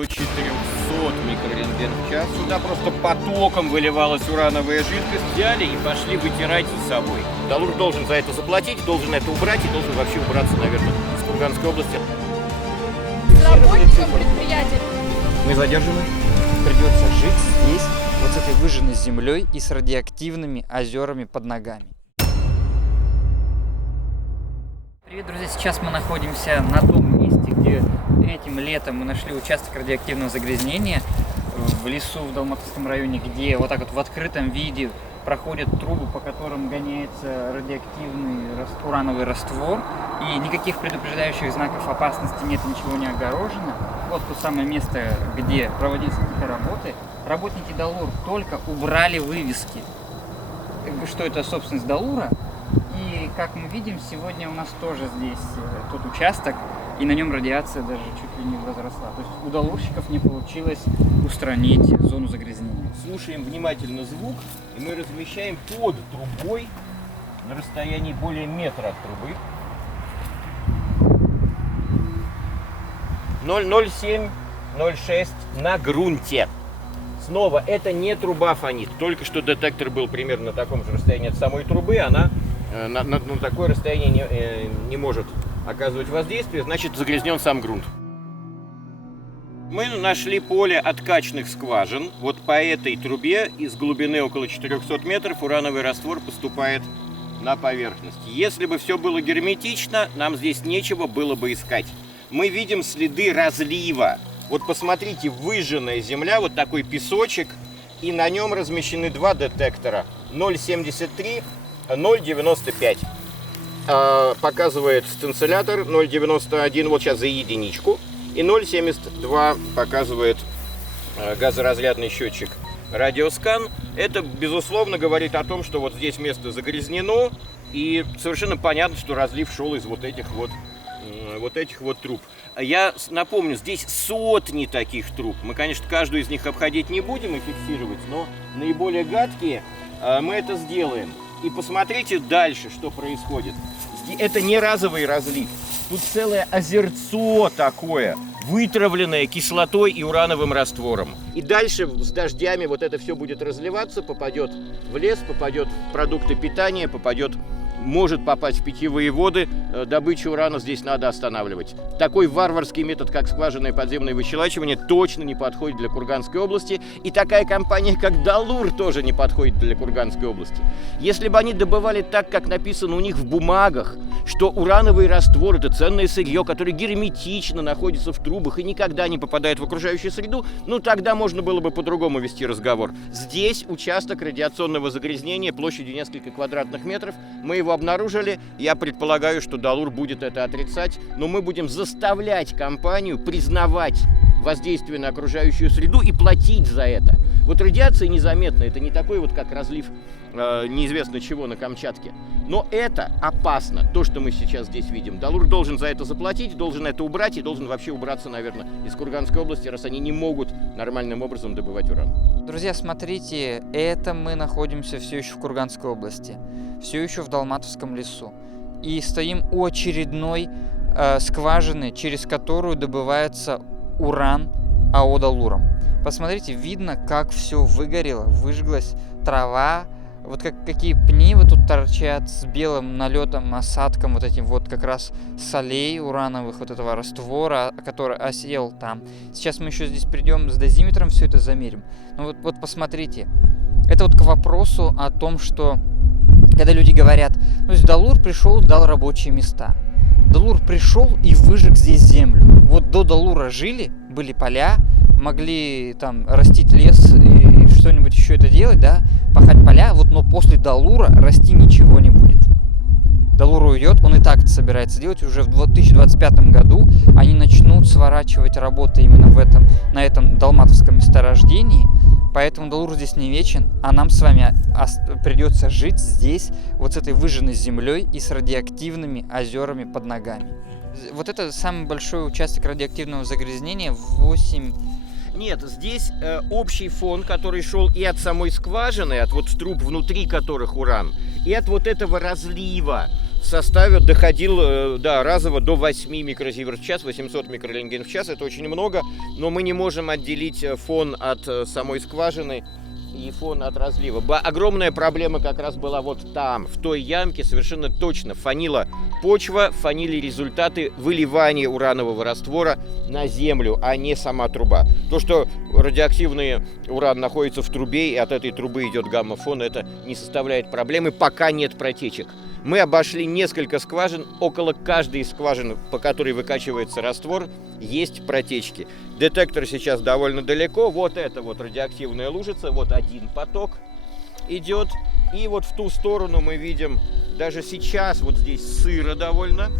до 400 микрорентген в час. Сюда просто потоком выливалась урановая жидкость. Взяли и пошли вытирать за собой. Далур должен за это заплатить, должен это убрать и должен вообще убраться, наверное, из Курганской области. Работникам предприятия. Мы задержаны. Придется жить здесь, вот с этой выжженной землей и с радиоактивными озерами под ногами. Привет, друзья! Сейчас мы находимся на том месте, где этим летом мы нашли участок радиоактивного загрязнения в лесу в Долматовском районе, где вот так вот в открытом виде проходят трубы, по которым гоняется радиоактивный урановый раствор, и никаких предупреждающих знаков опасности нет, ничего не огорожено. Вот то самое место, где проводились какие-то работы. Работники Далур только убрали вывески, что это собственность Далура. И как мы видим, сегодня у нас тоже здесь тот участок, и на нем радиация даже чуть ли не возросла. То есть у далурщиков не получилось устранить зону загрязнения. Слушаем внимательно звук, и мы размещаем под трубой на расстоянии более метра от трубы 0,07-0,6 на грунте. Снова, это не труба фонит. Только что детектор был примерно на таком же расстоянии от самой трубы. Она на такое расстояние не может оказывать воздействие, значит загрязнен сам грунт. Мы нашли поле откачных скважин. Вот по этой трубе из глубины около 400 метров урановый раствор поступает на поверхность. Если бы все было герметично, нам здесь нечего было бы искать. Мы видим следы разлива. Вот посмотрите, выжженная земля, вот такой песочек, и на нем размещены два детектора. 0,73, 0,95. Показывает сцинциллятор 0,91, вот сейчас за единичку. И 0,72 показывает газоразрядный счетчик радиоскан. Это, безусловно, говорит о том, что вот здесь место загрязнено. И совершенно понятно, что разлив шел из вот этих вот труб. Я напомню, здесь сотни таких труб. Мы, конечно, каждую из них обходить не будем и фиксировать, но наиболее гадкие мы это сделаем. И посмотрите дальше, что происходит. Это не разовый разлив. Тут целое озерцо такое, вытравленное кислотой и урановым раствором. И дальше с дождями вот это все будет разливаться, попадет в лес, попадет в продукты питания, может попасть в питьевые воды. Добычу урана здесь надо останавливать. Такой варварский метод, как скважинное подземное выщелачивание, точно не подходит для Курганской области. И такая компания, как Далур, тоже не подходит для Курганской области. Если бы они добывали так, как написано у них в бумагах, что урановый раствор – это ценное сырье, которое герметично находится в трубах и никогда не попадает в окружающую среду, ну тогда можно было бы по-другому вести разговор. Здесь участок радиационного загрязнения площадью несколько квадратных метров. Мы его обнаружили. Я предполагаю, что Далур будет это отрицать, но мы будем заставлять компанию признавать воздействие на окружающую среду и платить за это. Вот радиация незаметна, это не такой вот как разлив неизвестно чего на Камчатке. Но это опасно, то, что мы сейчас здесь видим. Далур должен за это заплатить, должен это убрать и должен вообще убраться, наверное, из Курганской области, раз они не могут нормальным образом добывать уран. Друзья, смотрите, это мы находимся все еще в Курганской области, все еще в Долматовском лесу. И стоим у очередной скважины, через которую добывается уран АО «Далуром». Посмотрите, видно, как все выгорело, выжглась трава, вот какие пни вот тут торчат с белым налетом, осадком, вот этим вот как раз солей урановых, вот этого раствора, который осел там. Сейчас мы еще здесь придем с дозиметром, все это замерим. Ну вот посмотрите, это вот к вопросу о том, что когда люди говорят, ну, Далур пришел, дал рабочие места. Далур пришел и выжег здесь землю. Вот до Далура жили, были поля, могли там растить лес и что-нибудь еще это делать, да, пахать поля, вот, но после Далура расти ничего не будет. Далур уйдет, он и так это собирается делать, уже в 2025 году они начнут сворачивать работы именно на этом долматовском месторождении, поэтому Далур здесь не вечен, а нам с вами придется жить здесь, вот с этой выжженной землей и с радиоактивными озерами под ногами. Вот это самый большой участок радиоактивного загрязнения, 8... Нет, здесь общий фон, который шел и от самой скважины, от вот труб, внутри которых уран, и от вот этого разлива. доходил разово до 8 микрозиверт в час, 800 микрорентген в час. Это очень много, но мы не можем отделить фон от самой скважины и фон от разлива. Огромная проблема как раз была вот там, в той ямке, совершенно точно фанила почва, фанили результаты выливания уранового раствора на землю, а не сама труба. То, что радиоактивный уран находится в трубе и от этой трубы идет гамма-фон, это не составляет проблемы, пока нет протечек. Мы обошли несколько скважин, около каждой из скважин, по которой выкачивается раствор, есть протечки. Детектор сейчас довольно далеко, вот это вот радиоактивная лужица, вот один поток идет, и вот в ту сторону мы видим, даже сейчас вот здесь сыро довольно,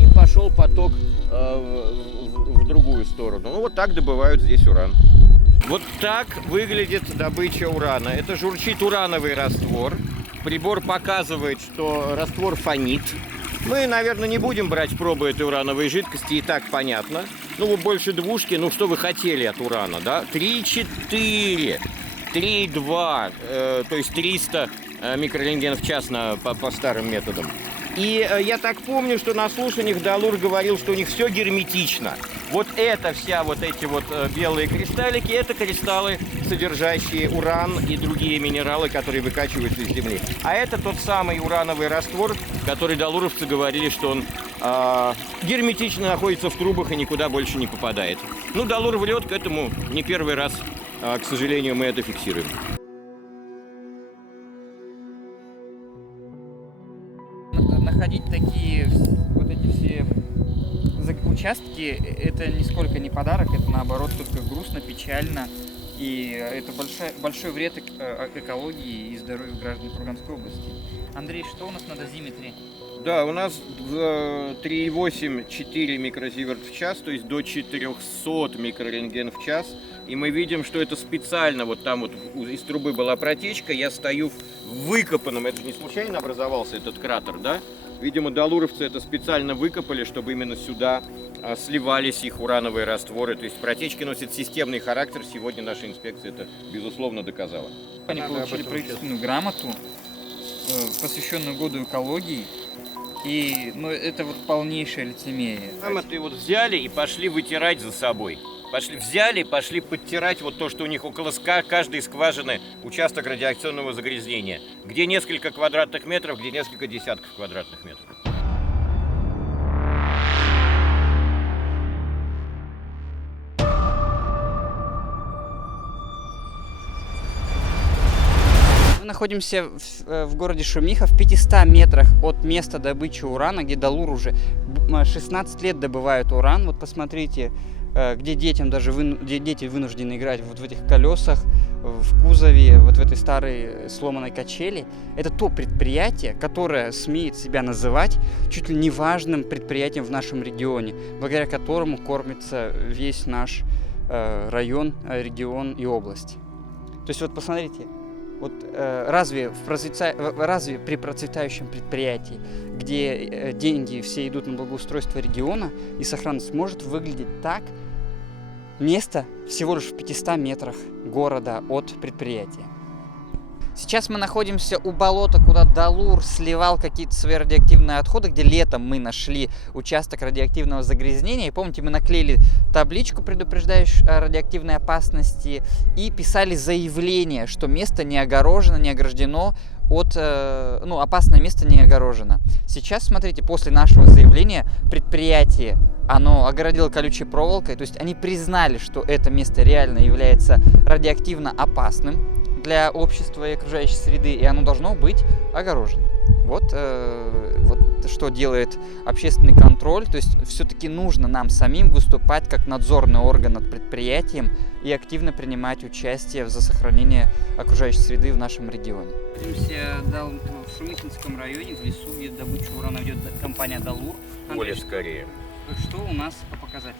и пошел поток в другую сторону. Ну вот так добывают здесь уран. Вот так выглядит добыча урана. Это журчит урановый раствор. Прибор показывает, что раствор фонит. Мы, наверное, не будем брать пробы этой урановой жидкости, и так понятно. Ну, больше двушки, ну, что вы хотели от урана, да? 3,4, 3,2, то есть 300 микрорентген в час по старым методам. И я так помню, что на слушаниях Далур говорил, что у них все герметично. Вот это вот эти вот белые кристаллики, это кристаллы, содержащие уран и другие минералы, которые выкачиваются из земли. А это тот самый урановый раствор, который далуровцы говорили, что он герметично находится в трубах и никуда больше не попадает. Ну, Далур врет, к этому не первый раз, к сожалению, мы это фиксируем. Находить такие вот эти все участки, это нисколько не подарок, это наоборот только грустно, печально, и это большой вред экологии и здоровью граждан Курганской области. Андрей, что у нас на дозиметре? Да, у нас 3,8-4 микрозиверт в час, то есть до 400 микрорентген в час. И мы видим, что это специально, вот там вот из трубы была протечка, я стою в выкопанном, это не случайно образовался этот кратер, да? Видимо, далуровцы это специально выкопали, чтобы именно сюда сливались их урановые растворы. То есть протечки носят системный характер, сегодня наша инспекция это, безусловно, доказала. Они получили правительственную грамоту, посвященную году экологии. И, это вот полнейшее лицемерие. Грамоты вот взяли и пошли вытирать за собой. Пошли подтирать вот то, что у них около каждой скважины участок радиационного загрязнения. Где несколько квадратных метров, где несколько десятков квадратных метров. Мы находимся в городе Шумиха, в 500 метрах от места добычи урана, где Далур уже 16 лет добывают уран. Вот посмотрите, где дети вынуждены играть вот в этих колесах, в кузове, вот в этой старой сломанной качели. Это то предприятие, которое смеет себя называть чуть ли не важным предприятием в нашем регионе, благодаря которому кормится весь наш район, регион и область. То есть вот посмотрите, вот разве при процветающем предприятии, где деньги все идут на благоустройство региона и сохранность, может выглядеть так место всего лишь в 500 метрах города от предприятия? Сейчас мы находимся у болота, куда Далур сливал какие-то свои радиоактивные отходы, где летом мы нашли участок радиоактивного загрязнения. И помните, мы наклеили табличку, предупреждающую о радиоактивной опасности, и писали заявление, что место не огорожено, не ограждено от... опасное место не огорожено. Сейчас, смотрите, после нашего заявления предприятие, оно огородило колючей проволокой, то есть они признали, что это место реально является радиоактивно опасным для общества и окружающей среды, и оно должно быть огорожено. Вот что делает общественный контроль. То есть все-таки нужно нам самим выступать как надзорный орган над предприятием и активно принимать участие за сохранение окружающей среды в нашем регионе. Находимся в Шумихинском районе, в лесу, где добычу урана ведет компания Далур. Более скорее. Что у нас по показателям?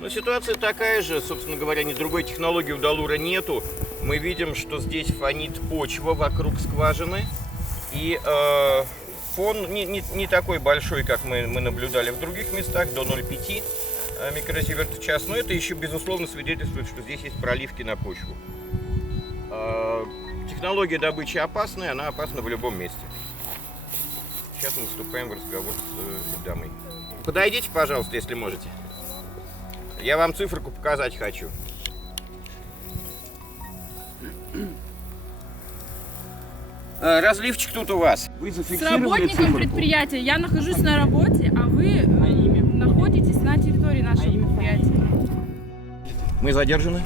Но ситуация такая же, собственно говоря, ни другой технологии у Далура нету. Мы видим, что здесь фонит почва вокруг скважины. И фон не такой большой, как мы наблюдали в других местах, до 0,5 микрозиверт в час. Но это еще, безусловно, свидетельствует, что здесь есть проливки на почву. Технология добычи опасная, она опасна в любом месте. сейчас мы вступаем в разговор с дамой. Подойдите, пожалуйста, если можете. Я вам циферку показать хочу. Разливчик тут у вас. Вы С зафиксировали работником циферку? предприятия. Я нахожусь на работе, а вы находитесь на территории нашего предприятия. Мы задержаны?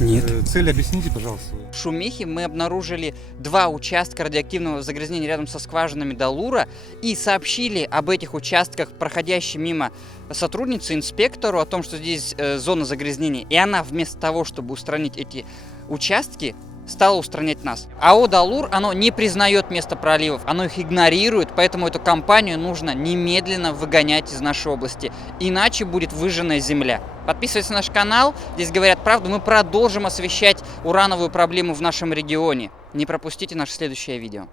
Нет. Цель объясните, пожалуйста. В Шумихе мы обнаружили 2 участка радиоактивного загрязнения рядом со скважинами Далура и сообщили об этих участках проходящей мимо сотруднице, инспектору, о том, что здесь зона загрязнения. И она вместо того, чтобы устранить эти участки, стала устранять нас. АО «Далур», оно не признает место проливов, оно их игнорирует, поэтому эту компанию нужно немедленно выгонять из нашей области, иначе будет выжженная земля. Подписывайтесь на наш канал, здесь говорят правду, мы продолжим освещать урановую проблему в нашем регионе. Не пропустите наше следующее видео.